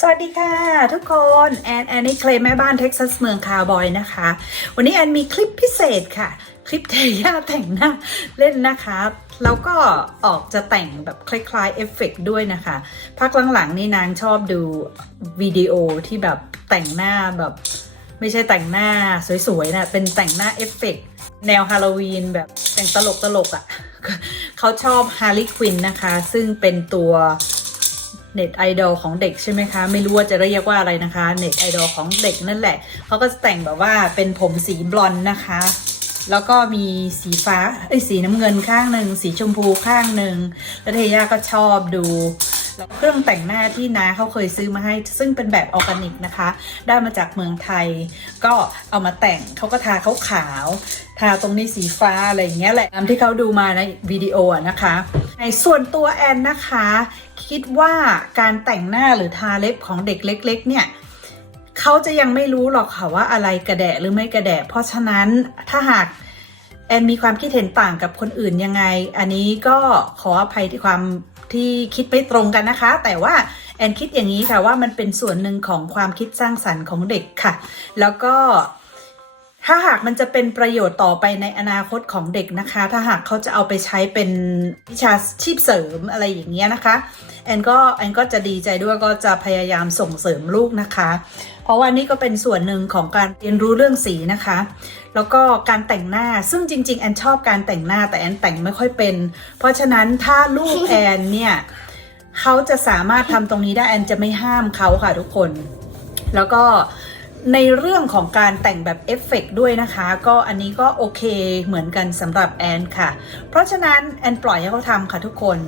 สวัสดีค่ะ ทุกคนแอนแอนนี่เคลมแม่บ้านเท็กซัสเมืองคาวบอยนะคะ วันนี้แอนมีคลิปพิเศษค่ะ คลิปเทย่าแต่งหน้าเล่นนะคะแล้วก็ออกจะแต่งแบบคล้ายๆเอฟเฟกด้วยนะคะพักหลังๆนี่นางชอบดูวิดีโอที่แบบแต่งหน้าแบบไม่ใช่แต่งหน้าสวยๆนะเป็นแต่งหน้าเอฟเฟกแนวฮาโลวีนแบบแต่งตลกๆอะ่ะเขาชอบฮาร์ลีควินนะคะ ซึ่งเป็นตัว เน็ตไอดอลของเด็กใช่ไหมคะ ไม่รู้ว่าจะเรียกว่าอะไรนะคะ เน็ตไอดอลของเด็กนั่นแหละเขาก็จะแต่งแบบว่าเป็นผมสีบลอนด์นะคะ แล้วก็มีสีฟ้าเอ้สีน้ำเงินข้างหนึ่งสีชมพูข้างหนึ่งแล้วเทย่าก็ชอบดูแล้วเครื่องแต่งหน้าที่น้าเขาเคยซื้อมาให้ ซึ่งเป็นแบบออร์แกนิกนะคะ ได้มาจากเมืองไทย ก็เอามาแต่งเขาก็ทาเขาขาว ทาตรงนี้สีฟ้าอะไรอย่างเงี้ยแหละตามที่เขาดูมาในวิดีโออะนะคะ ในส่วนตัวแอนนะคะ คิดว่าการแต่งหน้าหรือทาเล็บของเด็กเล็ก ๆ เนี่ยเขาจะยังไม่รู้หรอกค่ะว่าอะไรกระแดะหรือไม่กระแดะเพราะฉะนั้นถ้าหากแอนมีความคิดเห็นต่างกับคนอื่นยังไง อันนี้ก็ขออภัยที่ความที่คิดไม่ตรงกันนะคะ แต่ว่าแอนคิดอย่างนี้ค่ะว่ามันเป็นส่วนหนึ่งของความคิดสร้างสรรค์ของเด็กค่ะ แล้วก็ ถ้าหากมันจะเป็นประโยชน์ต่อไปในอนาคตของเด็กนะคะ ถ้าหากเขาจะเอาไปใช้เป็นวิชาชีพเสริมอะไรอย่างเงี้ยนะคะแอนก็แอนก็จะดีใจด้วยก็จะพยายามส่งเสริมลูกนะคะ เพราะว่านี่ก็เป็นส่วนหนึ่งของการเรียนรู้เรื่องสีนะคะ แล้วก็การแต่งหน้าซึ่งจริง ๆ แอนชอบการแต่งหน้าแต่แอนแต่งไม่ค่อยเป็น เพราะฉะนั้นถ้าลูกแอนเนี่ยเขาจะสามารถทำตรงนี้ได้แอนจะไม่ห้ามเขาค่ะทุกคน แล้วก็ ในเรื่องของการแต่งแบบเอฟเฟกต์ด้วยนะคะ ก็อันนี้ก็โอเคเหมือนกันสำหรับแอนค่ะ เพราะฉะนั้นแอนปล่อยให้เขาทำค่ะทุกคน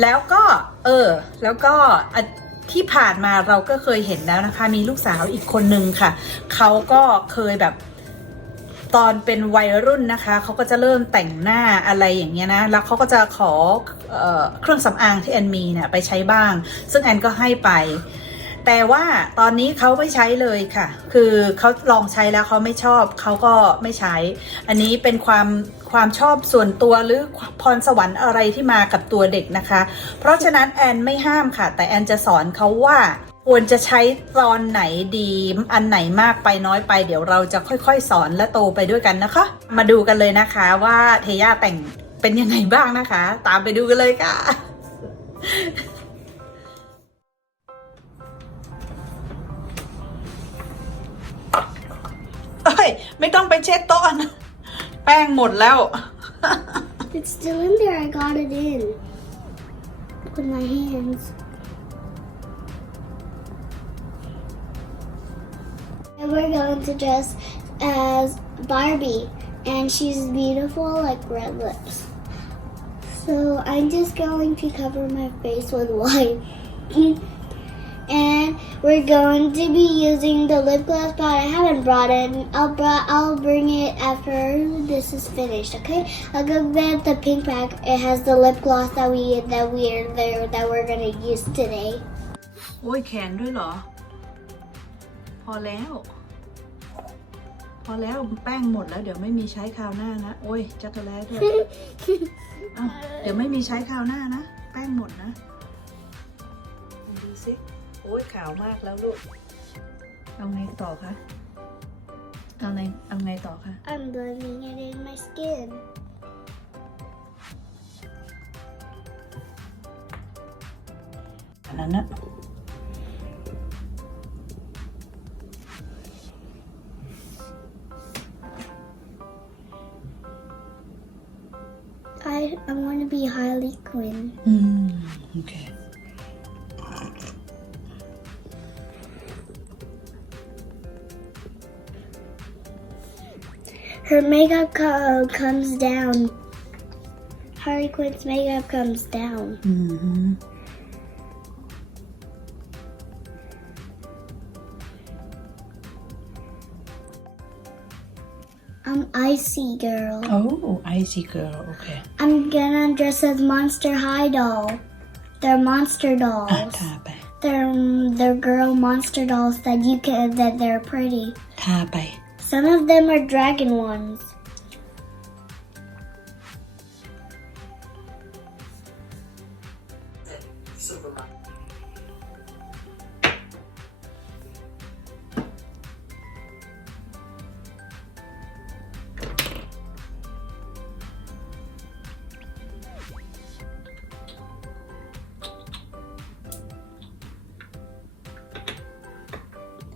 แล้วก็เออ แล้วก็ที่ผ่านมาเราก็เคยเห็นแล้วนะคะ มีลูกสาวอีกคนนึงค่ะ เขาก็เคยแบบตอนเป็นวัยรุ่นนะคะ เขาก็จะเริ่มแต่งหน้าอะไรอย่างเงี้ยนะ แล้วเขาก็จะขอเออเครื่องสำอางที่แอนมีเนี่ยไปใช้บ้าง ซึ่งแอนก็ให้ไป แต่ว่าตอนนี้เขาไม่ใช้เลยค่ะ คือเขาลองใช้แล้วเขาไม่ชอบเขาก็ไม่ใช้ อันนี้เป็นความความชอบส่วนตัวหรือพรสวรรค์อะไรที่มากับตัวเด็กนะคะ เพราะฉะนั้นแอนไม่ห้ามค่ะ แต่แอนจะสอนเขาว่าควรจะใช้ตอนไหนดี อันไหนมากไปน้อยไป เดี๋ยวเราจะค่อยๆ สอนและโตไปด้วยกันนะคะ มาดูกันเลยนะคะว่าเทย่าแต่งเป็นยังไงบ้างนะคะ ตามไปดูกันเลยค่ะ เอ้ย ไม่ต้องไปเช็ดโต๊ะนะ แป้งหมดแล้ว It's still in there. I got it in with my hands. And we're going to dress as Barbie, and she's beautiful like red lips. So I'm just going to cover my face with white. and we're going to be using the lip gloss, but I haven't brought it. I'll brought, I'll bring it after this is finished. Okay? I'll go get the pink bag. It has the lip gloss that we that we're there that we're gonna use today. โอ้ยแขนด้วยเหรอ พอแล้ว พอแล้วแป้งหมดแล้ว เดี๋ยวไม่มีใช้คราวหน้านะ โอ้ยจักรแล้ด้วยเอาเดี๋ยวไม่มีใช้คราวหน้านะ แป้งหมดนะ ดูสิ โ อ้ยขาวมากแล้วลูก เอาไงต่อคะ เอาไงเอาไงต่อคะ I'm blending it in my skin. อันนั้นนะ I I want to be Harley Quinn. อืม โอเค her makeup co- comes down. Harley Quinn's makeup comes down. Mm-hmm. I'm Icy Girl. Oh, Icy Girl, okay. I'm gonna dress as Monster High Doll. They're monster dolls. They're, they're girl monster dolls that you can, that they're pretty. Tá. Some of them are dragon ones.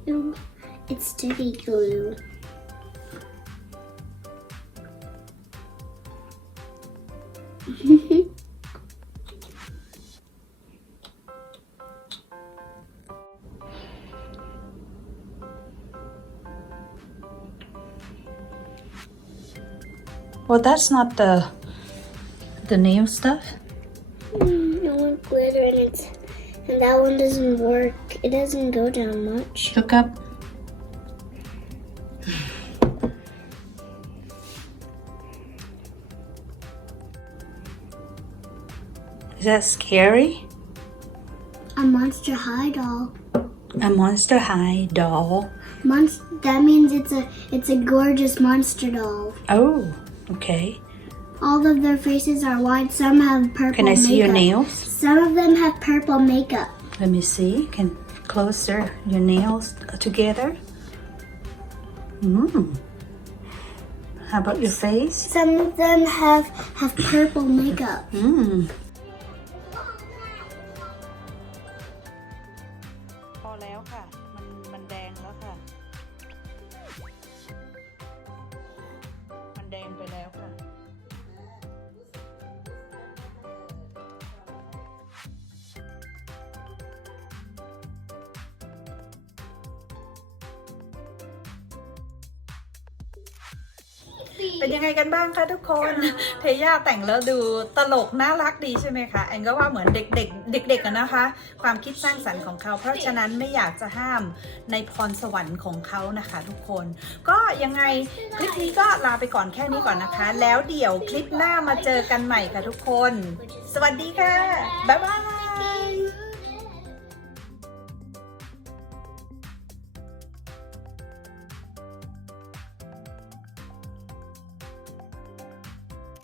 Ooh, it's sticky glue. Well that's not the the nail stuff Mm, no one glitter and it's and that one doesn't work. It doesn't go down much. look up is that scary A monster high doll. a monster high doll Monst- that means it's a it's a gorgeous monster doll. oh okay All of their faces are white. Some have purple. can i see your nails Some of them have purple makeup. Let me see. Can closer your nails together. Mm. How about your face? Some of them have have purple makeup. Mm. เป็นยังไงกันบ้างคะทุกคนเทย่าแต่งแล้วดูตลกน่ารักดีใช่ไหมคะแอนก็ว่าเหมือนเด็กๆเด็กๆกันนะคะ ความคิดสร้างสรรค์ของเขา เพราะฉะนั้นไม่อยากจะห้ามในพรสวรรค์ของเขานะคะ ทุกคน ก็ยังไงคลิปนี้ก็ลาไปก่อนแค่นี้ก่อนนะคะ แล้วเดี๋ยวคลิปหน้ามาเจอกันใหม่ค่ะทุกคน สวัสดีค่ะบ๊ายบาย